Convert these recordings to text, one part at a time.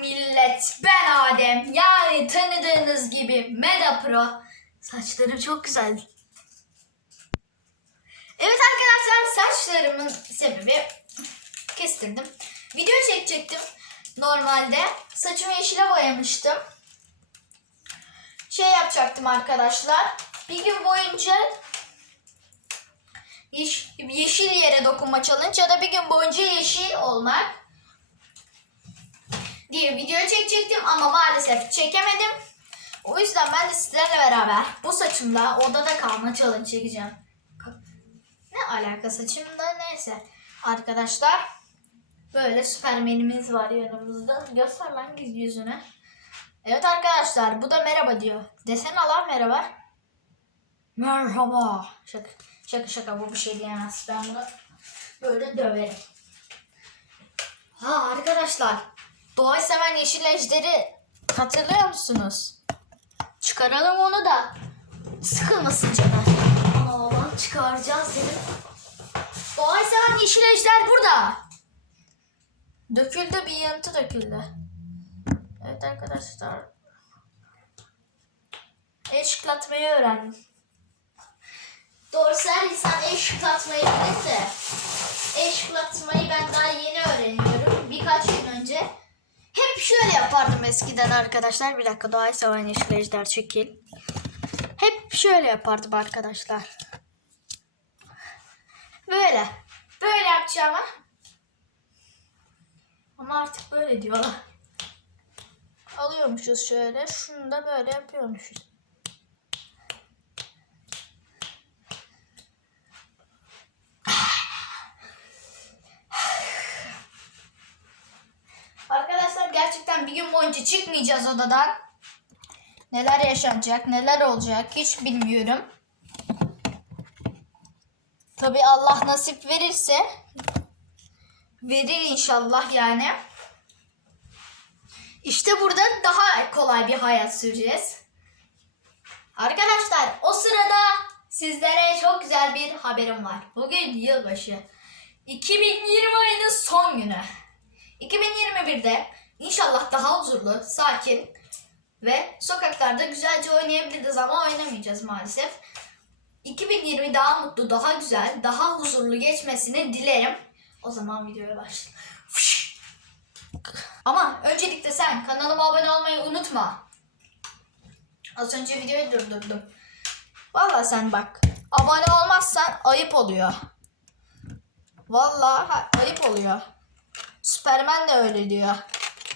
millet ben Adem yani tanıdığınız gibi Meda Pro saçlarım çok güzel. Evet arkadaşlar saçlarımın sebebi kestirdim. Video çekecektim normalde saçımı yeşile boyamıştım. Şey yapacaktım arkadaşlar bir gün boyunca yeş- yeşil yere dokunma challenge ya da bir gün boyunca yeşil olmak diye video çekecektim ama maalesef çekemedim. O yüzden ben de sizlerle beraber bu saçımla odada kalma challenge çekeceğim. Ne alaka saçımda neyse. Arkadaşlar böyle süpermenimiz var yanımızda. Göster lan yüzünü. Evet arkadaşlar bu da merhaba diyor. Desene lan merhaba. Merhaba. Şaka şaka şaka bu bir şey diyemez. Ben bunu böyle döverim. Ha arkadaşlar Doğayı seven yeşil ejderi hatırlıyor musunuz? Çıkaralım onu da sıkılmasın canım. Aa lan çıkaracağız dedim. Doğayı seven yeşil ejder burada. Döküldü bir yanıtı döküldü. Evet arkadaşlar. El şıklatmayı öğrendim. Her insan el şıklatmayı bilir de el şıklatmayı ben daha yeni öğreniyorum. Birkaç gün önce hep şöyle yapardım eskiden arkadaşlar. Bir dakika doğayı seven yeşil ejder çekil. Hep şöyle yapardım arkadaşlar. Böyle. Böyle yapacağım ha. Ama artık böyle diyorlar. Alıyormuşuz şöyle. Şunu da böyle yapıyormuşuz. Arkadaşlar gerçekten bir gün boyunca çıkmayacağız odadan. Neler yaşanacak, neler olacak hiç bilmiyorum. Tabi Allah nasip verirse verir inşallah yani. İşte burada daha kolay bir hayat süreceğiz. Arkadaşlar o sırada sizlere çok güzel bir haberim var. Bugün yılbaşı. 2020 ayının son günü. 2021'de inşallah daha huzurlu, sakin ve sokaklarda güzelce oynayabiliriz ama oynamayacağız maalesef. 2020 daha mutlu, daha güzel, daha huzurlu geçmesini dilerim. O zaman videoya başlayalım. Ama öncelikle sen kanalıma abone olmayı unutma. Az önce videoyu durdurdum. Vallahi sen bak. Abone olmazsan ayıp oluyor. Vallahi ha- ayıp oluyor. Superman de öyle diyor.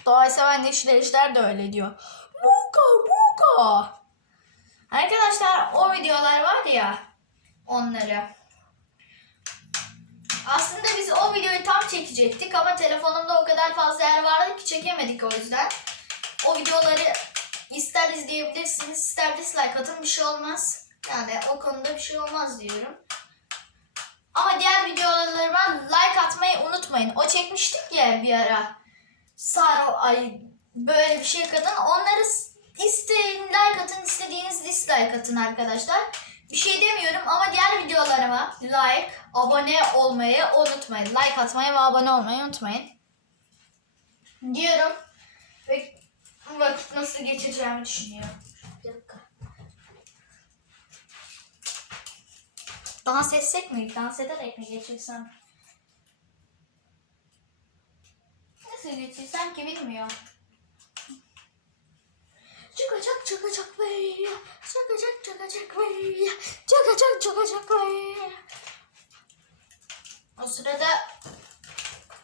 Doğayı seven ejder de öyle diyor. Buka buka. Arkadaşlar o videolar var ya onları. Aslında biz o videoyu tam çekecektik ama telefonumda o kadar fazla yer vardı ki çekemedik o yüzden. O videoları ister izleyebilirsiniz ister dislike atın bir şey olmaz. Yani o konuda bir şey olmaz diyorum. Ama diğer videolarıma like atmayı unutmayın. O çekmiştik ya bir ara. Saro ay böyle bir şey kadın. Onları isteyin like atın istediğiniz dislike atın arkadaşlar. Bir şey demiyorum ama diğer videolarıma like, abone olmayı unutmayın. Like atmayı ve abone olmayı unutmayın. Diyorum. Ve vakit nasıl geçireceğimi düşünüyorum. Dans etsek mi? Dans ederek mi geçirsem? Nasıl geçirsem ki bilmiyorum. Çıkacak çıkacak böyle. Çıkacak çıkacak böyle. Çıkacak çıkacak böyle. O sırada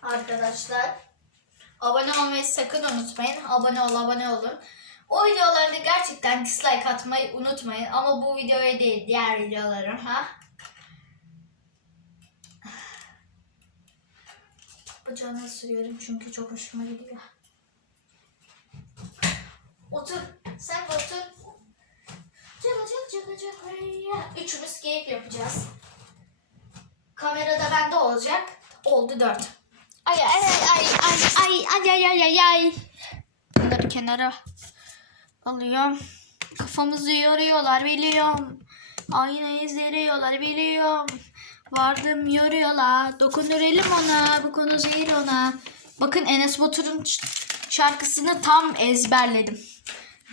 arkadaşlar abone olmayı sakın unutmayın. Abone ol abone olun. O videolarda gerçekten dislike atmayı unutmayın. Ama bu videoya değil diğer videoları ha. Bacağına sürüyorum çünkü çok hoşuma gidiyor. Otur. Sen de otur. Çıkacak çıkacak oraya. Üçümüz keyif yapacağız. Kamerada bende olacak. Oldu dört. Ay ay ay ay ay ay ay ay ay ay. Bunları kenara alıyorum. Kafamızı yoruyorlar biliyorum. Aynı izleriyorlar biliyorum. Vardım yoruyorlar. Dokunur elim ona. Bu konu zehir ona. Bakın Enes Batur'un şarkısını tam ezberledim.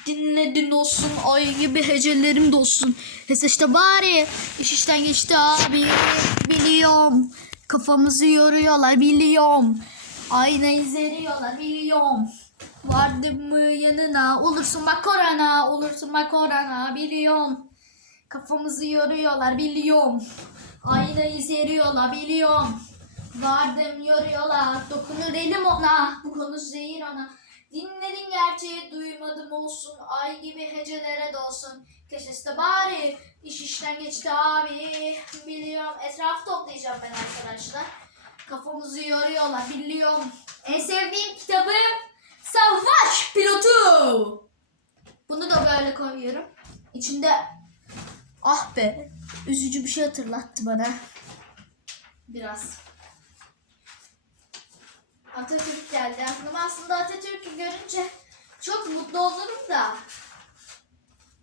Dinledin olsun ay gibi hecelerim de olsun. Hes işte bari iş işten geçti abi biliyorum. Kafamızı yoruyorlar biliyorum. Ayna izleriyorlar biliyorum. Vardım mı yanına olursun bak korana olursun bak korana biliyorum. Kafamızı yoruyorlar biliyorum. Ayna izleriyorlar biliyorum. Vardım yoruyorlar dokunur elim ona. Bu konu zehir ona. Dinledin gerçeği duymadım olsun. Ay gibi hecelere dolsun. Keşeste bari iş işten geçti abi. Biliyorum. Etrafı toplayacağım ben arkadaşlar. Kafamızı yoruyorlar biliyorum. En sevdiğim kitabım Savaş Pilotu. Bunu da böyle koyuyorum. İçinde ah be üzücü bir şey hatırlattı bana. Biraz. Atatürk geldi aklıma. Aslında Atatürk'ü görünce çok mutlu olurum da.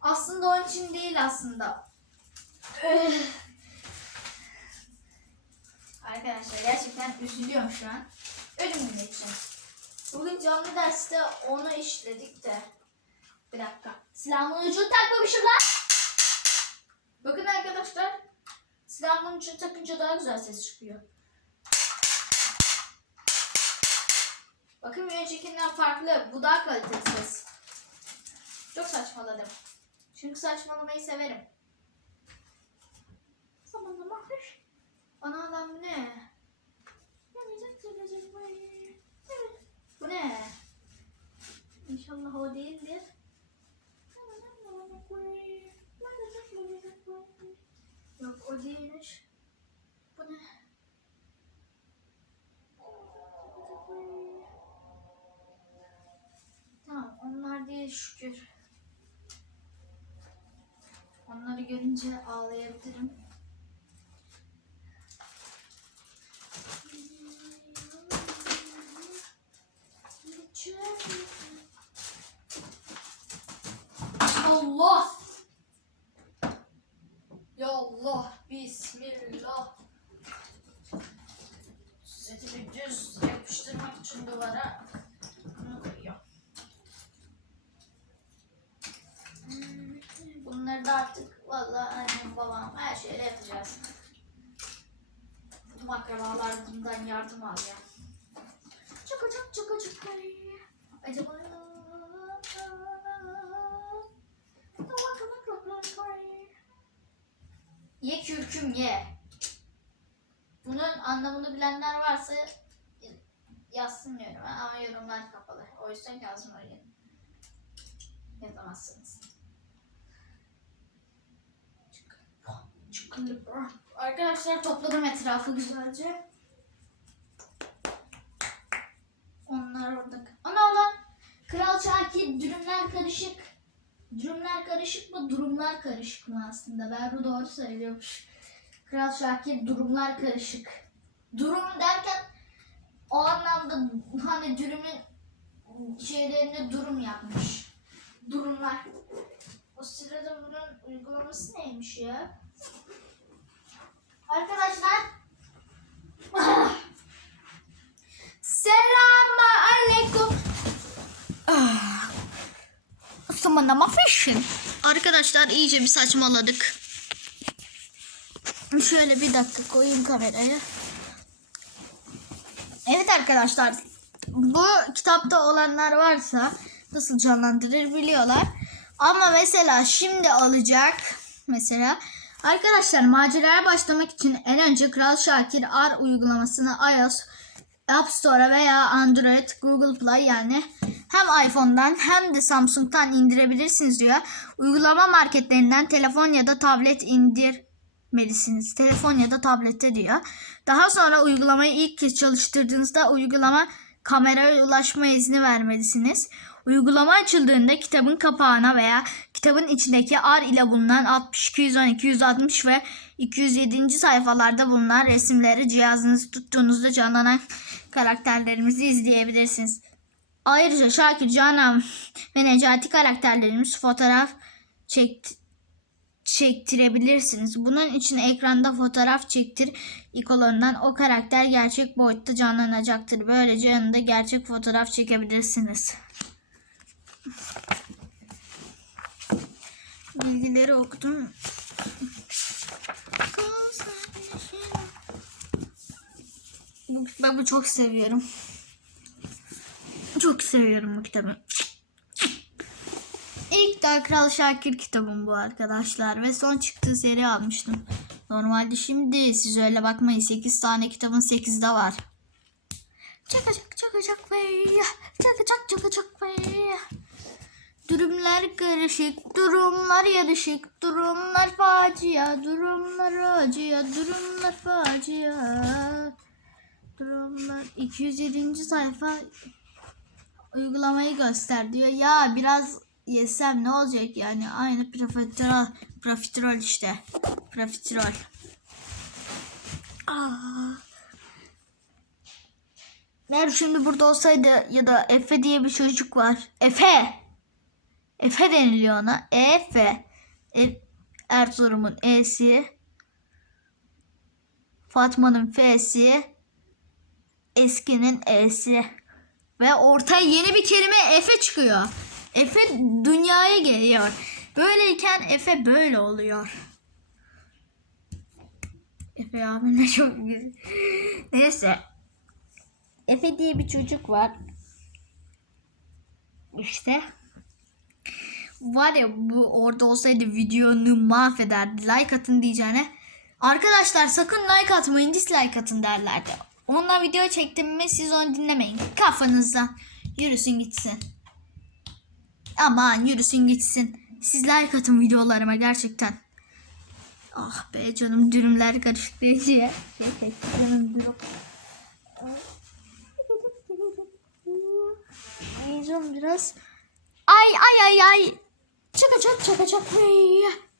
Aslında onun için değil aslında. Arkadaşlar gerçekten üzülüyorum şu an. Ölümün için. Bugün canlı derste onu işledik de. Bir dakika. Silahımın ucunu takmamışım lan. Bakın arkadaşlar. Silahımın ucunu takınca daha güzel ses çıkıyor. Bakın öncekinden farklı. Bu daha kaliteli ses. Çok saçmaladım. Çünkü saçmalamayı severim. Zamanlama hoş. Ana adam ne? Bu ne? İnşallah o değildir. Yok o değilmiş. Bu ne? Tamam onlar değil şükür. Onları görünce ağlayabilirim. Allah! Ya Allah, Bismillah. Setimi düz yapıştırmak için duvara bunu koyuyorum. Bunları da artık vallahi annem babam her şeyle yapacağız. Tüm akrabalar bundan yardım alıyor. Çok çok çok çok Acaba Ye kürküm ye. Bunun anlamını bilenler varsa yazsın diyorum ama yorumlar kapalı. O yüzden yazmayın. Yazamazsınız. Arkadaşlar topladım etrafı güzelce. Onlar orada. Ana lan. Kral Şakir dürümler karışık. Dürümler karışık mı? Durumlar karışık mı aslında? Berru doğru söylüyormuş. Kral Şakir durumlar karışık. Durum derken o anlamda hani dürümün şeylerine durum yapmış. Durumlar. O sırada bunun uygulaması neymiş ya? Samanama fishing. Arkadaşlar iyice bir saçmaladık. Şöyle bir dakika koyayım kamerayı. Evet arkadaşlar. Bu kitapta olanlar varsa nasıl canlandırır biliyorlar. Ama mesela şimdi alacak mesela arkadaşlar maceraya başlamak için en önce Kral Şakir R uygulamasını iOS App Store veya Android, Google Play yani hem iPhone'dan hem de Samsung'dan indirebilirsiniz diyor. Uygulama marketlerinden telefon ya da tablet indirmelisiniz. Telefon ya da tablette diyor. Daha sonra uygulamayı ilk kez çalıştırdığınızda uygulama kameraya ulaşma izni vermelisiniz. Uygulama açıldığında kitabın kapağına veya kitabın içindeki R ile bulunan 60, 212, 160 ve 207. sayfalarda bulunan resimleri cihazınızı tuttuğunuzda canlanan karakterlerimizi izleyebilirsiniz. Ayrıca Şakir, Canan ve Necati karakterlerimiz fotoğraf çekti çektirebilirsiniz. Bunun için ekranda fotoğraf çektir ikonlarından o karakter gerçek boyutta canlanacaktır. Böylece yanında gerçek fotoğraf çekebilirsiniz. Bilgileri okudum. Bu, ben bu çok seviyorum. Çok seviyorum bu kitabı. İlk daha Kral Şakir kitabım bu arkadaşlar ve son çıktığı seri almıştım. Normalde şimdi siz öyle bakmayın 8 tane kitabın 8'de var. Çakacak çakacak ve çakacak çakacak ve Durumlar karışık, durumlar yarışık, durumlar facia, durumlar acıya, durumlar facia. Durumlar 207. sayfa uygulamayı göster diyor. Ya biraz yesem ne olacak yani? Aynı profiterol, profiterol işte. Profiterol. Aa. Şimdi burada olsaydı ya da Efe diye bir çocuk var. Efe! Efe deniliyor ona. Efe. E, Erzurum'un E'si. Fatma'nın F'si. Eski'nin E'si. Ve ortaya yeni bir kelime Efe çıkıyor. Efe dünyaya geliyor. Böyleyken Efe böyle oluyor. Efe abimle çok güzel. Neyse. Efe diye bir çocuk var. İşte. Var ya bu orada olsaydı videonu mahvederdi. Like atın diyeceğine. Arkadaşlar sakın like atmayın dislike atın derlerdi. Onunla video çektim mi siz onu dinlemeyin. Kafanızdan yürüsün gitsin. Aman yürüsün gitsin. Siz like atın videolarıma gerçekten. Ah be canım dürümler karışık diye. Şey, canım biraz. Ay ay ay ay. Çıkacak be.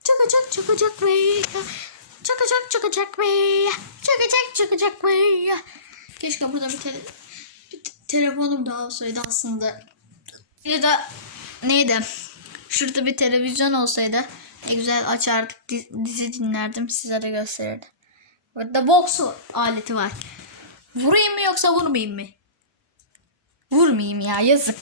Çıkacak çıkacak be. Çıkacak çıkacak be. Çıkacak çıkacak be. Keşke burada bir, tele bir te- telefonum da olsaydı aslında. Ya da neydi? Şurada bir televizyon olsaydı ne güzel açardık di- dizi dinlerdim size de gösterirdim. Burada box aleti var. Vurayım mı yoksa vurmayayım mı? Vurmayayım ya yazık.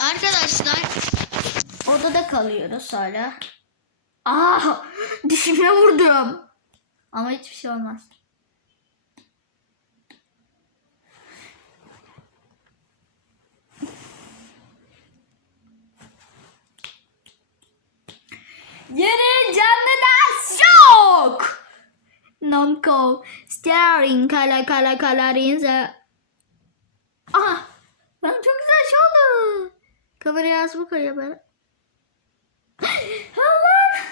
Arkadaşlar odada kalıyoruz hala. Aa dişime vurdum. Ama hiçbir şey olmaz. Yeni canlı ders yok. Namco staring kala kala kala rinze. Aha ben çok güzel şey oldu. Kamerayı az bu böyle. Allah.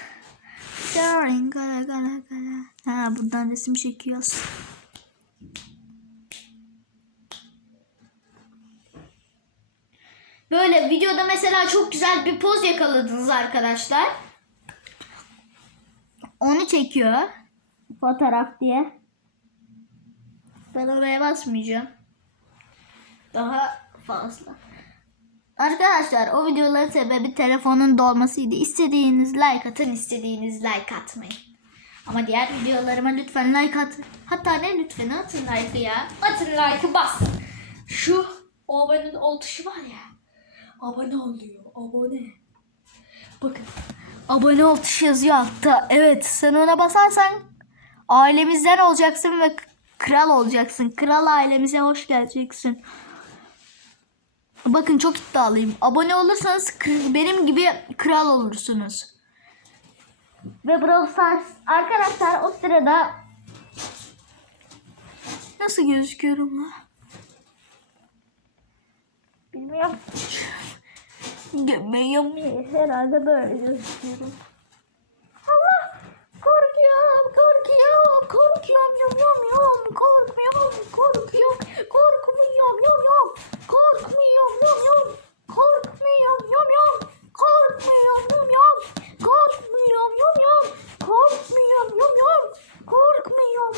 Staring kala kala kala. Ha buradan resim çekiyoruz. Böyle videoda mesela çok güzel bir poz yakaladınız arkadaşlar. Onu çekiyor. Fotoğraf diye. Ben oraya basmayacağım. Daha fazla. Arkadaşlar o videoların sebebi telefonun dolmasıydı. İstediğiniz like atın, istediğiniz like atmayın. Ama diğer videolarıma lütfen like atın. Hatta ne lütfen atın like'ı ya. Atın like'ı bas. Şu abone ol tuşu var ya. Abone ol diyor. Abone. Bakın. Abone ol tuşu yazıyor altta. Evet sen ona basarsan ailemizden olacaksın ve kral olacaksın. Kral ailemize hoş geleceksin. Bakın çok iddialıyım. Abone olursanız benim gibi kral olursunuz. Ve Brawl Stars arkadaşlar o sırada nasıl gözüküyorum la? Bilmiyorum. Bilmiyorum. Herhalde böyle gözüküyorum. Allah! Korkuyorum, korkuyorum, korkuyorum, yum yum yum. Korkmuyorum, korkuyorum, korkmuyorum, yum yum. Korkmuyorum yum. Yum yum. Yum yum. Korkmuyorum yum yum. Korkmuyorum yum yum. Korkmuyorum.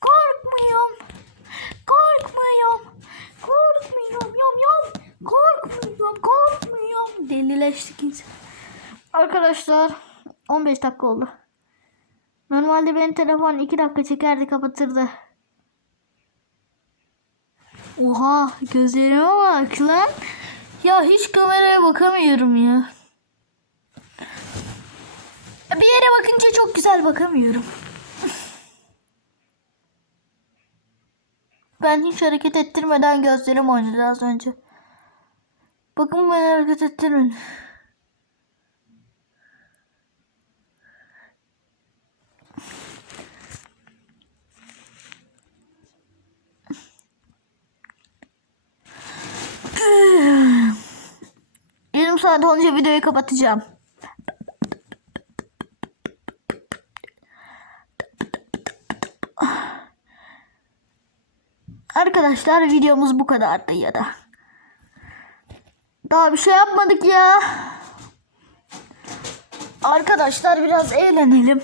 Korkmuyorum. Korkmuyorum. Korkmuyorum yum yum. Korkmuyorum. Korkmuyorum. Delileştik. Arkadaşlar 15 dakika oldu. Normalde benim telefon 2 dakika çekerdi kapatırdı. Oha gözlerime bak lan. Ya hiç kameraya bakamıyorum ya. Bir yere bakınca çok güzel bakamıyorum. Ben hiç hareket ettirmeden gözlerim oynadı az önce. Bakın ben hareket ettirmedim. Yarım saat olunca videoyu kapatacağım. Arkadaşlar videomuz bu kadardı ya da. Daha bir şey yapmadık ya. Arkadaşlar biraz eğlenelim.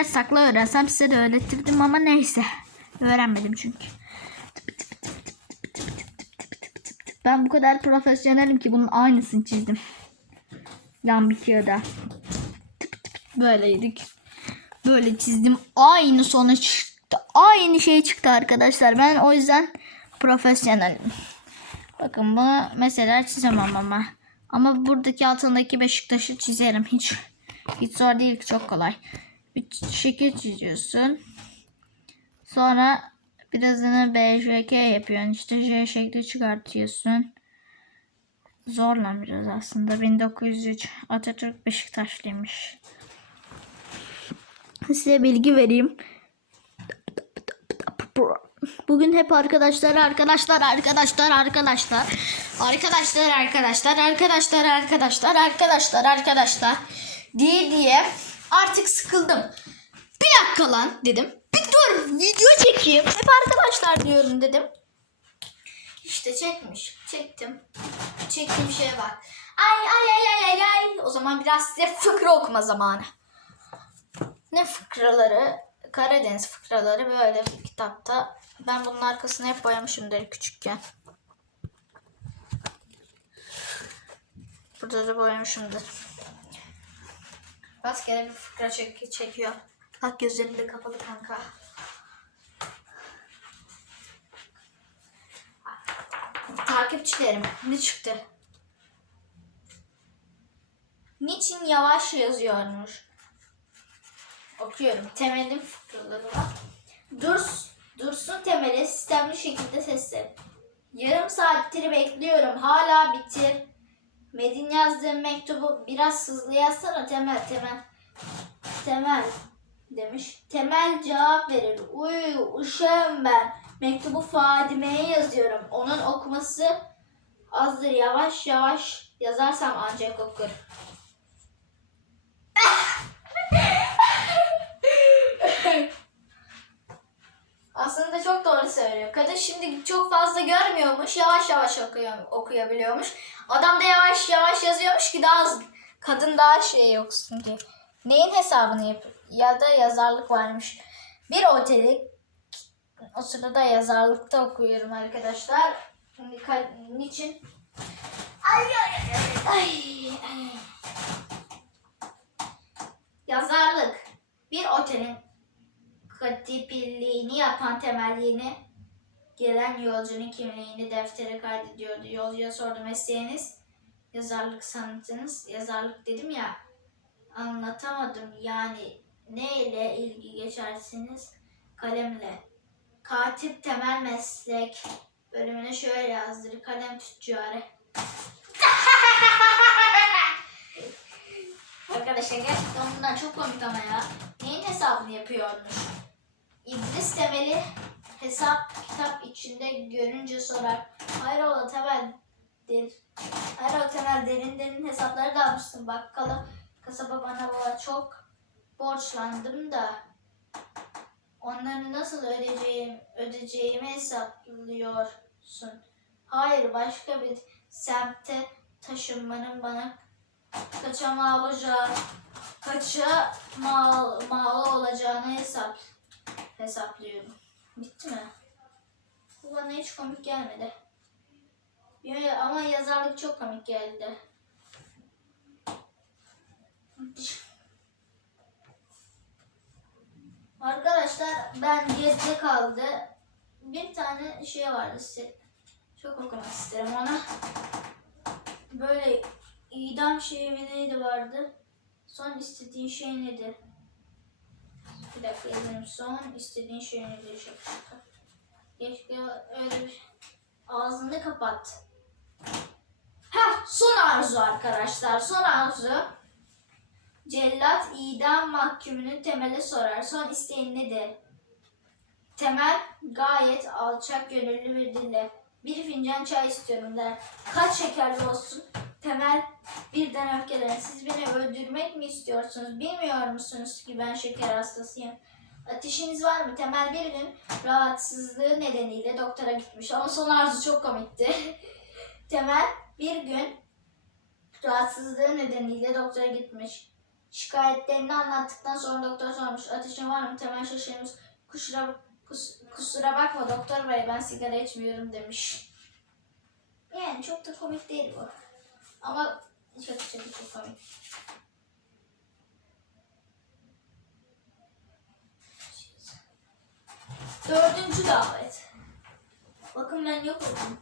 Ters takla öğrensem size de öğretirdim ama neyse. Öğrenmedim çünkü. Ben bu kadar profesyonelim ki bunun aynısını çizdim. Yan bitiyor da. Böyleydik. Böyle çizdim. Aynı sonuç çıktı. Aynı şey çıktı arkadaşlar. Ben o yüzden profesyonelim. Bakın bunu mesela çizemem ama. Ama buradaki altındaki Beşiktaş'ı çizerim. Hiç hiç zor değil. Çok kolay. Şekil çiziyorsun. Sonra birazını B, J, K yapıyorsun. İşte J şekli çıkartıyorsun. Zorla biraz aslında. 1903 Atatürk Beşiktaşlıymış. Size bilgi vereyim. Bugün hep arkadaşlar, arkadaşlar, arkadaşlar, arkadaşlar. Arkadaşlar, arkadaşlar, arkadaşlar, arkadaşlar, arkadaşlar, arkadaşlar diye diye artık sıkıldım. Bir dakika lan dedim. Bir dur video çekeyim. Hep arkadaşlar diyorum dedim. İşte çekmiş. Çektim. Çektiğim şeye bak. Ay ay ay ay ay ay. O zaman biraz size fıkra okuma zamanı. Ne fıkraları? Karadeniz fıkraları böyle bir kitapta. Ben bunun arkasını hep boyamışımdır küçükken. Burada da boyamışımdır. Rastgele bir fıkra çek çekiyor. Bak gözlerim de kapalı kanka. Takipçilerim ne çıktı? Niçin yavaş yazıyormuş? Okuyorum. Temelin fıkraları var. Durs, dursun temeli sistemli şekilde sesle. Yarım saattir bekliyorum. Hala bitir. Medin yazdığım mektubu biraz hızlı yazsana Temel Temel. Temel demiş. Temel cevap verir. Uy uşağım ben. Mektubu Fadime'ye yazıyorum. Onun okuması azdır. Yavaş yavaş yazarsam ancak okur. Aslında çok doğru söylüyor. Kadın şimdi çok fazla görmüyormuş. Yavaş yavaş okuyor, okuyabiliyormuş. Adam da yavaş yavaş yazıyormuş ki daha az, kadın daha şey yoksun ki. Neyin hesabını yap ya da yazarlık varmış. Bir oteli o sırada yazarlıkta okuyorum arkadaşlar. Niçin? Ay ay. ay. Yazarlık. Bir otelin katipilliğini yapan temel gelen yolcunun kimliğini deftere kaydediyordu. Yolcuya sordu mesleğiniz, yazarlık sanatınız. Yazarlık dedim ya anlatamadım yani ne ile ilgi geçersiniz? Kalemle. Katip temel meslek bölümüne şöyle yazdır. Kalem tüccarı. Arkadaşlar gerçekten bunlar çok komik ama ya. Neyin hesabını yapıyormuş? İdris Temel'i hesap kitap içinde görünce sorar. Hayrola Temel'dir. Hayrola Temel derin derin hesapları da almışsın. Bakkala kasaba bana baba çok borçlandım da onları nasıl ödeyeceğim, ödeyeceğimi hesaplıyorsun. Hayır başka bir semte taşınmanın bana kaçamağı olacağı, kaça mal, malı olacağını hesap hesaplıyorum. Bitti mi? Bu bana hiç komik gelmedi. Ama yazarlık çok komik geldi. Arkadaşlar ben geride kaldı. Bir tane şey vardı size. Çok okumak isterim ona. Böyle idam şeyi neydi vardı? Son istediğin şey nedir? Bir dakika. Son istediğin şey nedir? Şaka şaka. Keşke öyle bir... Ağzını kapat. Heh, son arzu arkadaşlar. Son arzu. Cellat idam mahkumunun temele sorar. Son isteğin nedir? Temel gayet alçak gönüllü bir dille. Bir fincan çay istiyorum der. Kaç şekerli olsun? Temel birden öfkelen. Siz beni öldürmek mi istiyorsunuz? Bilmiyor musunuz ki ben şeker hastasıyım? Ateşiniz var mı? Temel bir gün rahatsızlığı nedeniyle doktora gitmiş. Ama son arzu çok komikti. Temel bir gün rahatsızlığı nedeniyle doktora gitmiş. Şikayetlerini anlattıktan sonra doktor sormuş. Ateşin var mı? Temel şaşırmış. Kusura, kus- kusura bakma doktor bey ben sigara içmiyorum demiş. Yani çok da komik değil bu. Ama şaka şaka çok komik. Dördüncü davet. Bakın ben yok oldum.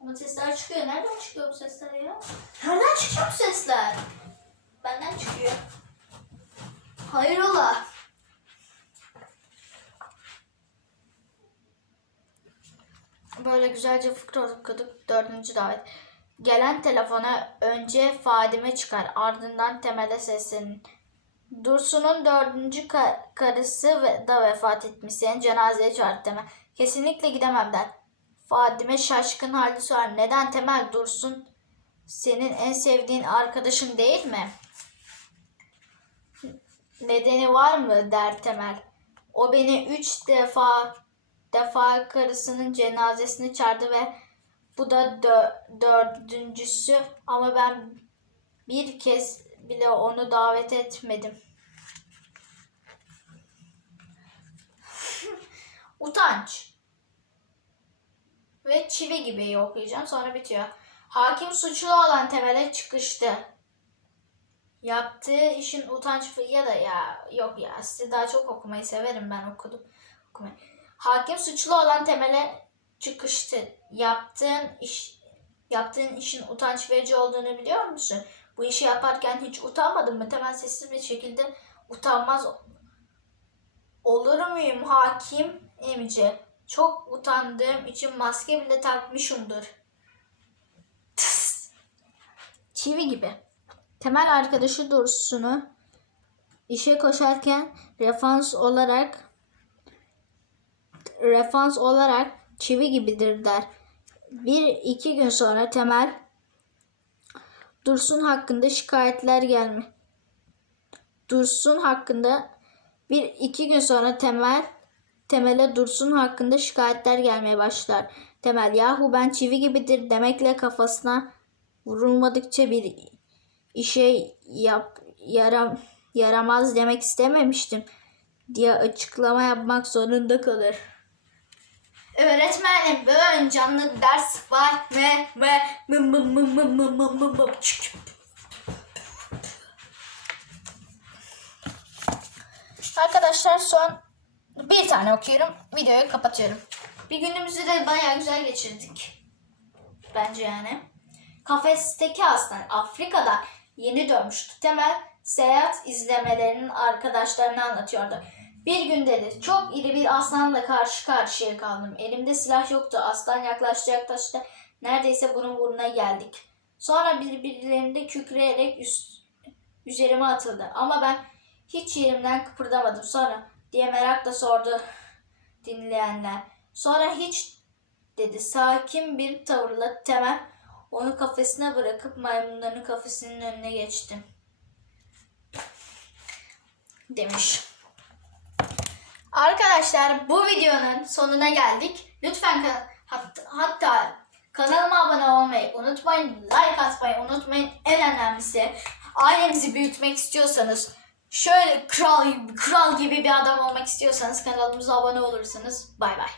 Ama sesler çıkıyor. Nereden çıkıyor bu sesler ya? Nereden çıkıyor bu sesler? Benden çıkıyor. Hayrola? Böyle güzelce fıkra okuduk. Dördüncü davet. Gelen telefona önce Fadime çıkar. Ardından Temel'e seslenin. Dursun'un dördüncü ka- karısı ve da vefat etmiş. Seni cenazeye çağırdı Temel. Kesinlikle gidemem der. Fadime şaşkın halde sorar. Neden Temel Dursun senin en sevdiğin arkadaşın değil mi? Nedeni var mı der Temel. O beni üç defa defa karısının cenazesini çağırdı ve bu da dö- dördüncüsü ama ben bir kez bile onu davet etmedim. Utanç. Ve çivi gibi okuyacağım sonra bitiyor. Hakim suçlu olan temele çıkıştı. Yaptığı işin utanç ya da ya yok ya size daha çok okumayı severim ben okudum. Okumayı. Hakim suçlu olan temele çıkıştı. Yaptığın iş yaptığın işin utanç verici olduğunu biliyor musun? Bu işi yaparken hiç utanmadın mı? Temel sessiz bir şekilde utanmaz olur muyum hakim emici? Çok utandığım için maske bile takmışımdır. Tıs. Çivi gibi. Temel arkadaşı Dursun'u işe koşarken refans olarak refans olarak çivi gibidir der. Bir iki gün sonra Temel Dursun hakkında şikayetler gelme. Dursun hakkında bir iki gün sonra Temel Temel'e Dursun hakkında şikayetler gelmeye başlar. Temel yahu ben çivi gibidir demekle kafasına vurulmadıkça bir işe yap yaram yaramaz demek istememiştim diye açıklama yapmak zorunda kalır. Öğretmenim böyle canlı ders var ve ve mı mı mı mı mı mı mı mı çık. Arkadaşlar son bir tane okuyorum. Videoyu kapatıyorum. Bir günümüzü de bayağı güzel geçirdik. Bence yani. Kafesteki aslan Afrika'da yeni dönmüştü. Temel seyahat izlemelerinin arkadaşlarına anlatıyordu. Bir gün dedi çok iri bir aslanla karşı karşıya kaldım. Elimde silah yoktu. Aslan yaklaştı yaklaştı. Neredeyse bunun burnuna geldik. Sonra birbirlerinde kükreyerek üst, üzerime atıldı. Ama ben hiç yerimden kıpırdamadım. Sonra diye merakla sordu dinleyenler. Sonra hiç dedi sakin bir tavırla Temel onu kafesine bırakıp maymunların kafesinin önüne geçtim. Demiş. Arkadaşlar bu videonun sonuna geldik. Lütfen hatta, hatta kanalıma abone olmayı unutmayın. Like atmayı unutmayın. En önemlisi ailemizi büyütmek istiyorsanız Şöyle kral, kral gibi bir adam olmak istiyorsanız kanalımıza abone olursanız bay bay.